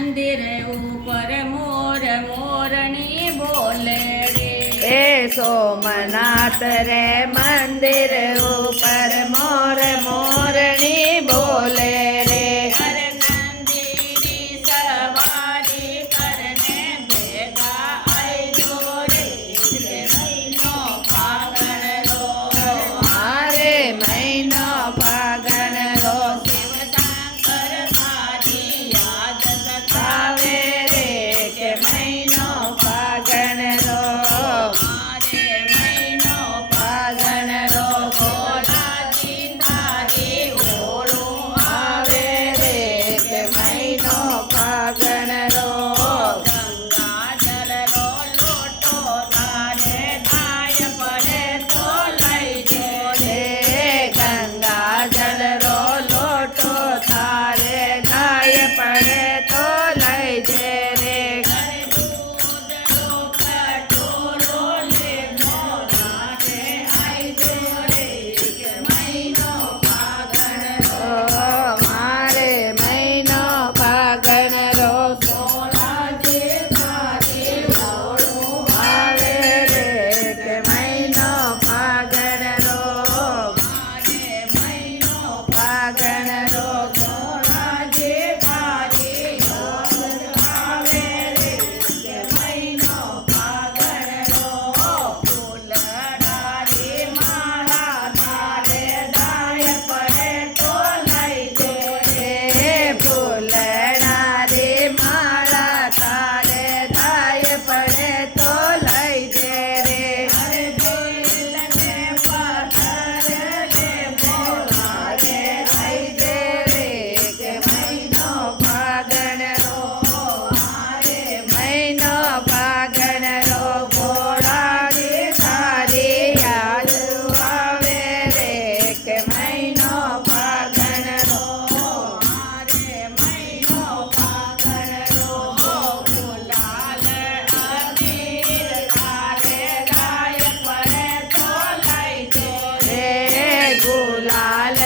મંદિર ઉપર મોર મોરણી બોલે રે એ સોમનાથ રે મંદિર ઉપર મોર મોરણી બોલે રે અરે નંદીની સવારી કરને ભેગા આયજો રે મહિનો ફાગણ રો મારે મહિનો ફાગણ રો શિવશંકર તારી યાદ આવે રે કે મહિનો ફાગણ રો મારે મહિનો ફાગણ રો ભોળાજી તારી ઓળું આવે રે કે મહિનો ફાગણ રો ગંગા જલ રો લોટો તારે દાય પડે તો લઈ જો રે ગંગા જલ રો લોટો તારે ગાય પડે તો લઈ જે રે દૂધ રો કટોરો લે મોરાને આયજો રે કે મહિનો ફાગણ રો મારે મહિનો ફાગણ રો ભોળાજી તારી ઓળું આવે રે કે મહિનો ફાગણ રો મારે મહિનો ફાગણ રો ભોળાજી તારી યાદ આવે રે કે મહિનો ફાગણ રો ફૂલડારી માળા તારે દાય પડે તો લઈ જો રે રે ફૂલડા રે માળા તારે થાય પડે તો લઈ જે રે અરે બેલને પથ્થર લે ભોળા રે લઈ જે રે કે મહિનો ફાગણ રો મારે મહિનો ફાગણ રો ભોળાજી તારી યાદ આવે રે કે મહિનો ફાગણ રો મારે મહિનો ફાગણ રો ગુલાલ અબીર તારે ગાય પડે તો લઈ જો રે ગુલાલ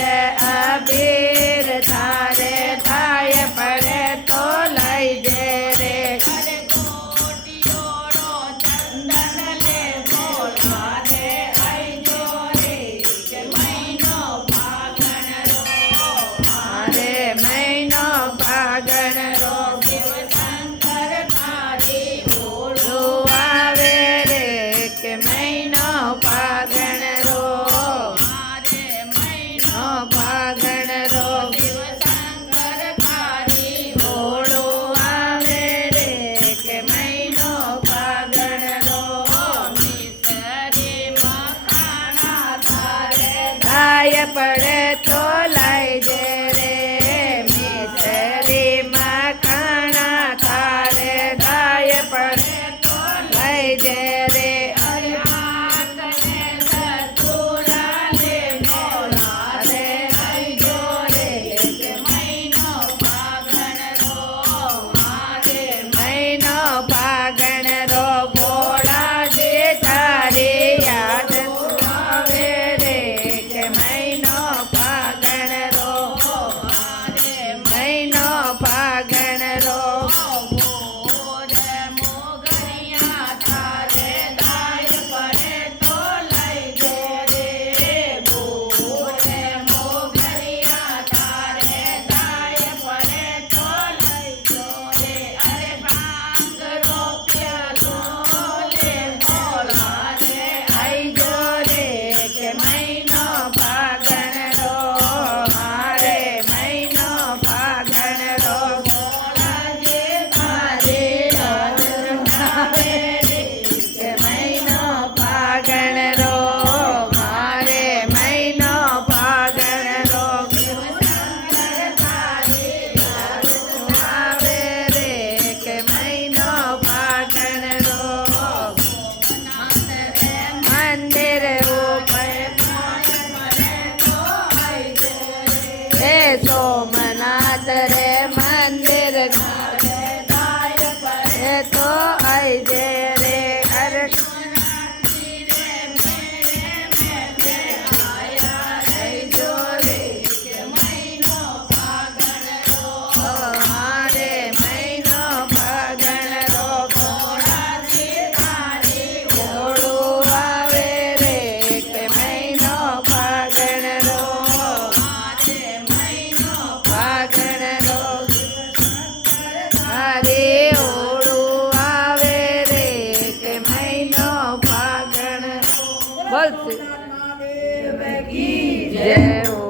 અબીર તારે થાય પડે તો લઈ જે રે અરે કોટિયોનો ચંદન લે ભોળા રે આયજો રે કે મહિનો ફાગણ રો મારે મહિનો ફાગણ રો શિવશંકર તારી ઓળું આવે રે કે મહિનો ફાગણ રો મારે મહિનો ફાગણ રો શિવશંકર તારી ઓળો આવે રે કે મહિનો ફાગણ રો મિસરી મખાણા તારે ગાય પડે તો લઈ જે રે મિસરી મખાણા તારે ગાય પડે તો લઈ જે રે અરે આંગણે સતુરા લે મોળા રે આયજો રે કે મહિનો ફાગણ રો મારે મહિનો ફાગણ રો ભોળાજી તારી યાદ આવે રે કે મહિનો બોલ શ્રી મહાદેવ કી જય હો